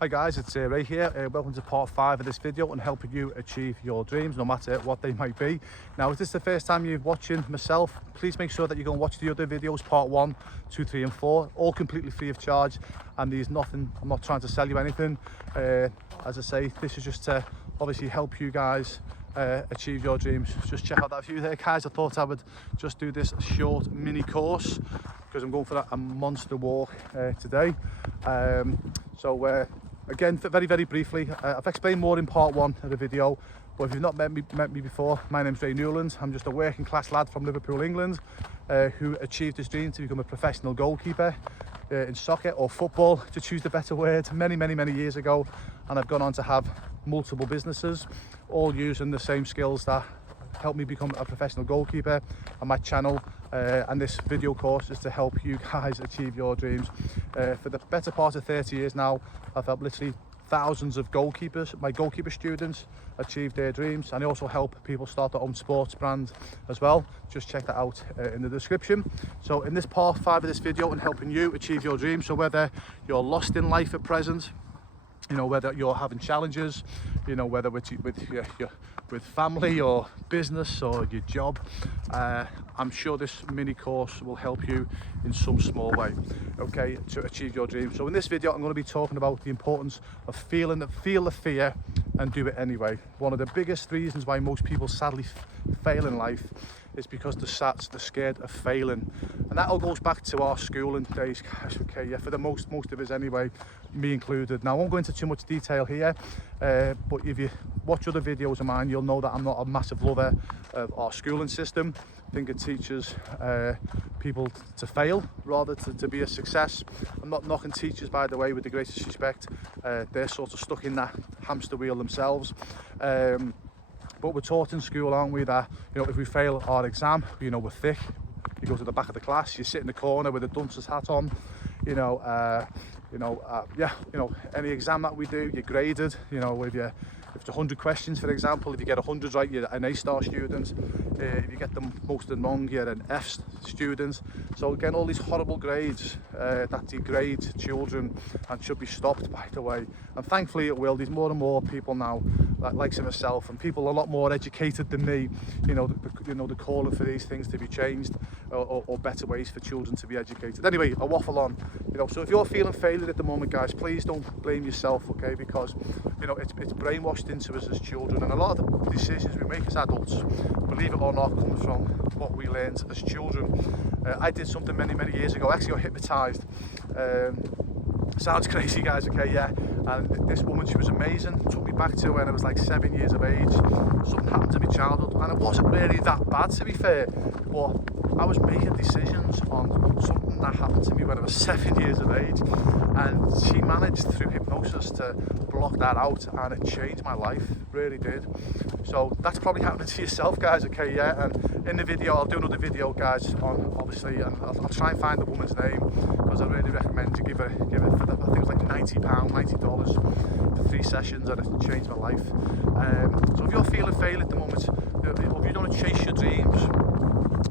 Hi guys, it's Ray here. Welcome to part 5 of this video on helping you achieve your dreams, no matter what they might be. Now, if this is the first time you're watching myself, please make sure that you go and watch the other videos, part 1, 2, 3 and 4, all completely free of charge. And there's nothing, I'm not trying to sell you anything. As I say, this is just to obviously help you guys achieve your dreams. Just check out that view there, guys. I thought I would just do this short mini course because I'm going for a monster walk today. Again, very briefly, I've explained more in part 1 of the video, but if you've not met me before, my name's Ray Newland. I'm just a working class lad from Liverpool, England, who achieved his dream to become a professional goalkeeper in soccer or football, to choose the better word, many years ago. And I've gone on to have multiple businesses, all using the same skills that helped me become a professional goalkeeper. And my channel and this video course is to help you guys achieve your dreams. For the better part of 30 years now, I've helped literally thousands of goalkeepers, my goalkeeper students, achieve their dreams. And I also help people start their own sports brand as well. Just check that out in the description. So in this part 5 of this video on helping you achieve your dreams, so whether you're lost in life at present, you know, whether you're having challenges, you know, whether with family or business or your job, I'm sure this mini course will help you in some small way, okay, to achieve your dreams. So in this video, I'm going to be talking about the importance of feel the fear and do it anyway. One of the biggest reasons why most people sadly fail in life is because they're scared of failing. And that all goes back to our schooling days, guys, okay, yeah, for the most of us anyway, me included. Now, I won't go into too much detail here, but if you watch other videos of mine, you'll know that I'm not a massive lover of our schooling system. I think it teaches people to fail rather to be a success. I'm not knocking teachers, by the way, with the greatest respect. They're sort of stuck in that hamster wheel themselves. But we're taught in school, aren't we, that, you know, if we fail our exam, you know, we're thick. You go to the back of the class, you sit in the corner with a dunce's hat on, any exam that we do, you're graded. You know, if it's 100 questions, for example, if you get 100 right, you're an A-star student. If you get them most of them wrong, you're an F student. So again, all these horrible grades that degrade children and should be stopped, by the way. And thankfully it will. There's more and more people now, like myself, and people a lot more educated than me, you know, the calling for these things to be changed, or better ways for children to be educated. Anyway, I waffle on, you know. So if you're feeling failure at the moment, guys, please don't blame yourself, okay? Because, you know, it's brainwashed into us as children, and a lot of the decisions we make as adults, believe it or not, comes from what we learned as children. I did something many years ago. I actually got hypnotized. Sounds crazy, guys, okay, yeah. And this woman, she was amazing. Took me back to when I was like 7 years of age. Something happened to my childhood, and it wasn't really that bad, to be fair, but I was making decisions on something that happened to me when I was 7 years of age, and she managed through hypnosis to block that out, and it changed my life, really did. So that's probably happening to yourself, guys, okay, yeah. And in the video, I'll do another video, guys, on, obviously, and I'll try and find the woman's name, because I really recommend you give it for the, I think it was like $90 for 3 sessions, and it changed my life. So if you're feeling failure at the moment, if you don't want to chase your dreams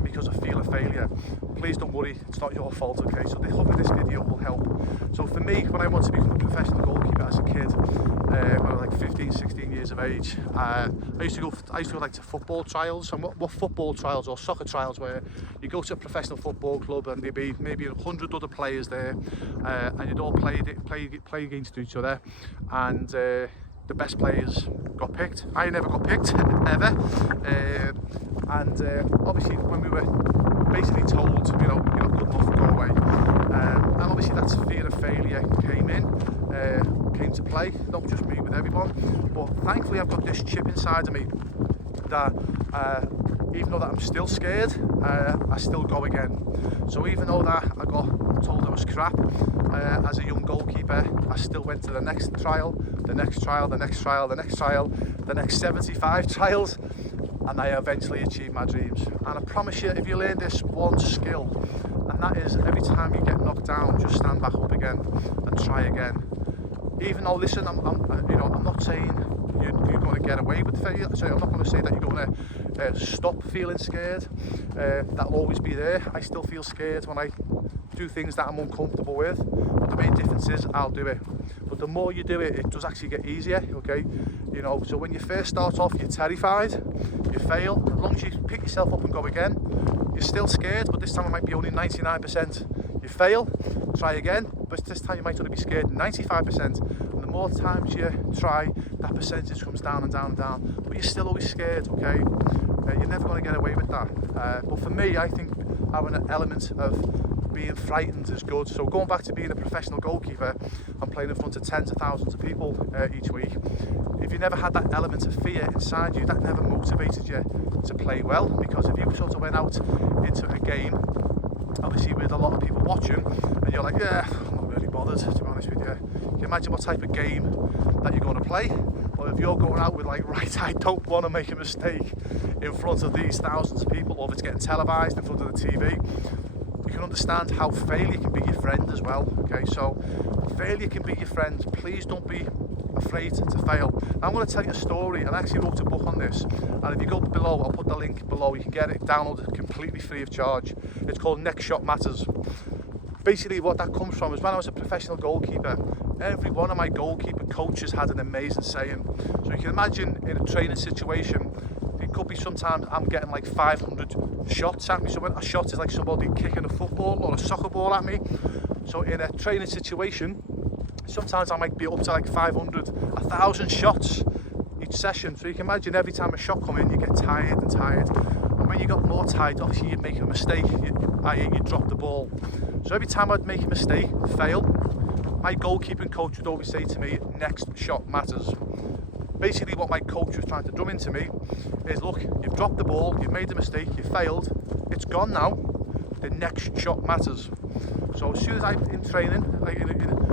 because of fear of failure, please don't worry, it's not your fault, okay? So hopefully this video will help. So for me, when I wanted to become a professional goalkeeper as a kid, when I was like 15, 16 years of age, I used to go like to football trials. And what football trials or soccer trials, where you go to a professional football club and there'd be maybe 100 other players there, and you'd all play against each other, and the best players got picked. I never got picked, ever. Obviously when we were basically told, you know, you're not good enough, go away. And obviously that's fear of failure came to play, not just me, with everyone. But thankfully I've got this chip inside of me that even though that I'm still scared, I still go again. So even though that I got told I was crap as a young goalkeeper, I still went to the next trial, the next trial, the next trial, the next trial, the next 75 trials, and I eventually achieved my dreams. And I promise you, if you learn this one skill, and that is every time you get knocked down, just stand back up again and try again. Even though, listen, I'm not saying you're going to get away with failure. So I'm not going to say that you're going to stop feeling scared. That'll always be there. I still feel scared when I do things that I'm uncomfortable with, but the main difference is I'll do it. But the more you do it, it does actually get easier, okay? You know, so when you first start off, you're terrified, you fail. As long as you pick yourself up and go again, you're still scared, but this time it might be only 99%. You fail, try again, but this time you might only be scared 95%. And the more times you try, that percentage comes down and down and down, but you're still always scared, okay? You're never going to get away with that. But for me, I think having an element of being frightened is good. So going back to being a professional goalkeeper, I'm playing in front of tens of thousands of people each week. If you never had that element of fear inside you, that never motivated you to play well. Because if you sort of went out into a game, obviously with a lot of people watching, and you're like, yeah, I'm not really bothered, to be honest with you. Can you imagine what type of game that you're going to play? Or if you're going out with like, right, I don't want to make a mistake in front of these thousands of people, or if it's getting televised in front of the TV, you can understand how failure can be your friend as well, okay? So failure can be your friend. Please don't be afraid to fail. Now, I'm going to tell you a story, and I actually wrote a book on this, and if you go below, I'll put the link below, you can get it downloaded completely free of charge. It's called Next Shot Matters. Basically what that comes from is when I was a professional goalkeeper, every one of my goalkeeper coaches had an amazing saying. So you can imagine in a training situation, it could be sometimes I'm getting like 500 shots at me. So when a shot is like somebody kicking a football or a soccer ball at me. So in a training situation, sometimes I might be up to like 500, 1,000 shots each session. So you can imagine every time a shot comes in, you get tired and tired. And when you got more tired, obviously you'd make a mistake, i.e. you drop the ball. So every time I'd make a mistake, fail, my goalkeeping coach would always say to me, next shot matters. Basically what my coach was trying to drum into me is, look, you've dropped the ball, you've made a mistake, you failed, it's gone now, the next shot matters. So as soon as I'm in training,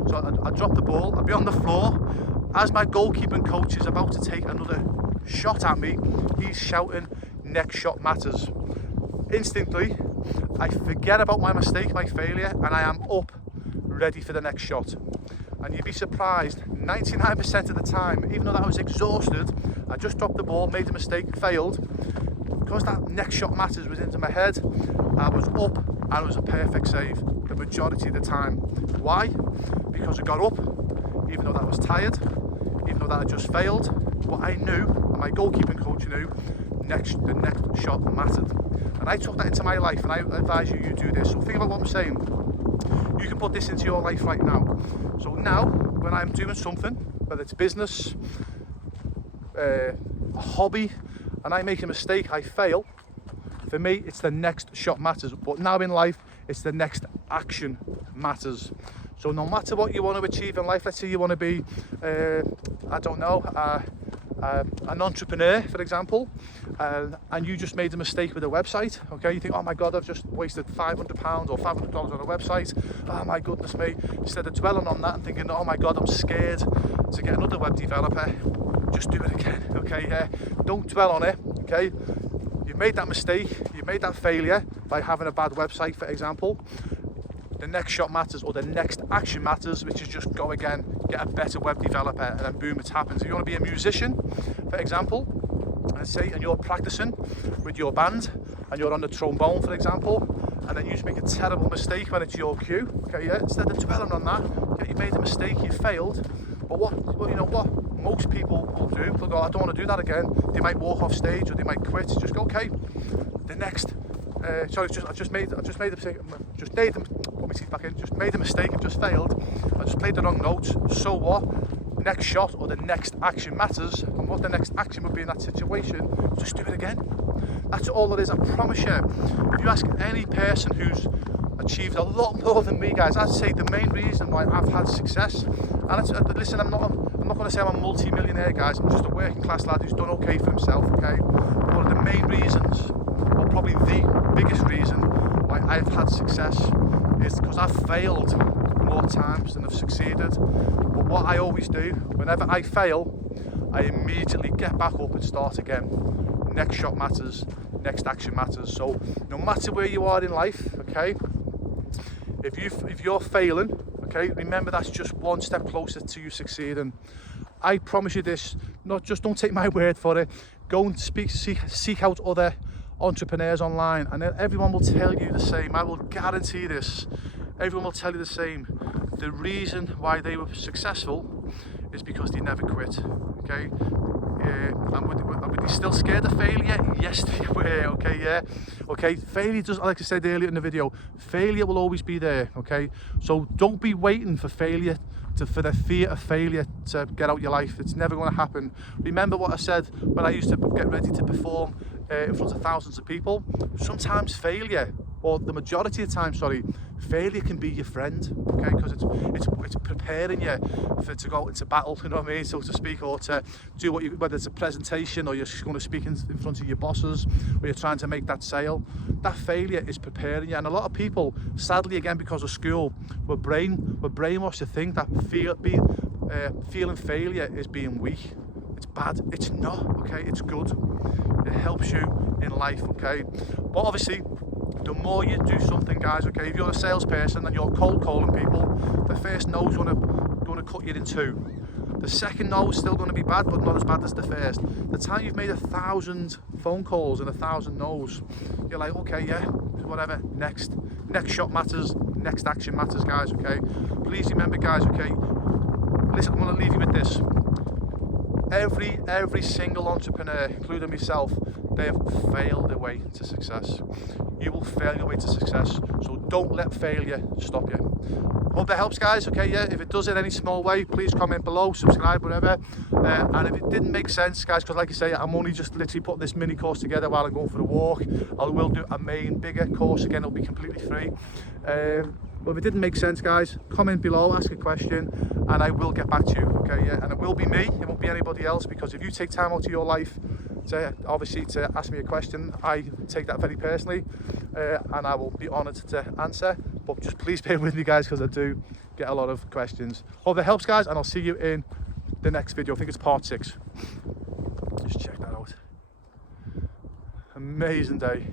so I'd drop the ball, I'd be on the floor, as my goalkeeping coach is about to take another shot at me, he's shouting, next shot matters. Instantly, I forget about my mistake, my failure, and I am up, ready for the next shot. And you'd be surprised, 99% of the time, even though I was exhausted, I just dropped the ball, made a mistake, failed, because that next shot matters was into my head, I was up and it was a perfect save the majority of the time. Why? Because I got up, even though that I was tired, even though that I just failed, but I knew, and my goalkeeping coach knew, the next shot mattered. And I took that into my life, and I advise you do this. So think about what I'm saying. You can put this into your life right now. So now, when I'm doing something, whether it's business, a hobby, and I make a mistake, I fail, for me, it's the next shot matters. But now in life, it's the next action matters. So no matter what you want to achieve in life, let's say you want to be, I don't know, an entrepreneur, for example, and you just made a mistake with a website, okay? You think, oh my God, I've just wasted £500 or $500 on a website. Oh my goodness me. Instead of dwelling on that and thinking, oh my God, I'm scared to get another web developer, just do it again, okay? Don't dwell on it, okay? You made that mistake, you made that failure by having a bad website, for example. The next shot matters, or the next action matters, which is just go again, get a better web developer, and then boom, it's happened. So you want to be a musician, for example, and you're practicing with your band, and you're on the trombone, for example, and then you just make a terrible mistake when it's your cue, okay, yeah? Instead of dwelling on that, yeah, you made a mistake, you failed, but what most people will do, they'll go, I don't want to do that again. They might walk off stage, or they might quit. Just go, okay, the next, I just made a mistake, put my teeth back in, just made a mistake, and just failed. I just played the wrong notes, so what? Next shot, or the next action matters, and what the next action would be in that situation, just do it again. That's all it is, I promise you. If you ask any person who's achieved a lot more than me, guys, I'd say the main reason why I've had success, and listen, I'm not going to say I'm a multi-millionaire, guys, I'm just a working class lad who's done okay for himself, okay? But one of the main reasons, or probably the biggest reason why I've had success, is because I've failed more times than I've succeeded. But what I always do, whenever I fail, I immediately get back up and start again. Next shot matters, next action matters. So no matter where you are in life, okay, if you're failing, okay, remember that's just one step closer to you succeeding. I promise you this, don't take my word for it. Go and seek out other entrepreneurs online, and everyone will tell you the same. I will guarantee this. Everyone will tell you the same. The reason why they were successful is because they never quit, okay? And were they still scared of failure? Yes, they were, okay, yeah. Okay, failure does, like I said earlier in the video, failure will always be there, okay? So don't be waiting for failure, for the fear of failure to get out your life. It's never going to happen. Remember what I said when I used to get ready to perform in front of thousands of people? Sometimes failure, or the majority of the time, sorry, failure can be your friend, okay? Because it's preparing you to go into battle, you know what I mean, so to speak, or to do what you, whether it's a presentation or you're just going to speak in front of your bosses, or you're trying to make that sale. That failure is preparing you. And a lot of people, sadly, again, because of school, we're brainwashed to think that feeling failure is being weak. It's bad. It's not, okay? It's good. It helps you in life, okay? But obviously, the more you do something, guys, okay, if you're a salesperson and you're cold calling people, the first no's going to cut you in two. The second no is still going to be bad, but not as bad as the first. The time you've made 1,000 phone calls and 1,000 no's, you're like, okay, yeah, whatever, next shot matters, next action matters, guys, okay? Please remember, guys, okay, listen, I'm going to leave you with this. Every single entrepreneur, including myself, they have failed their way to success. You will fail your way to success, so don't let failure stop you. Hope that helps, guys, okay? Yeah, if it does in any small way, please comment below, subscribe, whatever. And if it didn't make sense, guys, because like I say, I'm only just literally putting this mini course together while I'm going for a walk. I will do a main, bigger course again, it'll be completely free. But if it didn't make sense, guys, comment below, ask a question, and I will get back to you, okay? Yeah, and it will be me, it won't be anybody else, because if you take time out of your life to ask me a question, I take that very personally, and I will be honoured to answer. But just please bear with me, guys, because I do get a lot of questions. Hope that helps, guys, and I'll see you in the next video. I think it's part 6. Just check that out. Amazing day.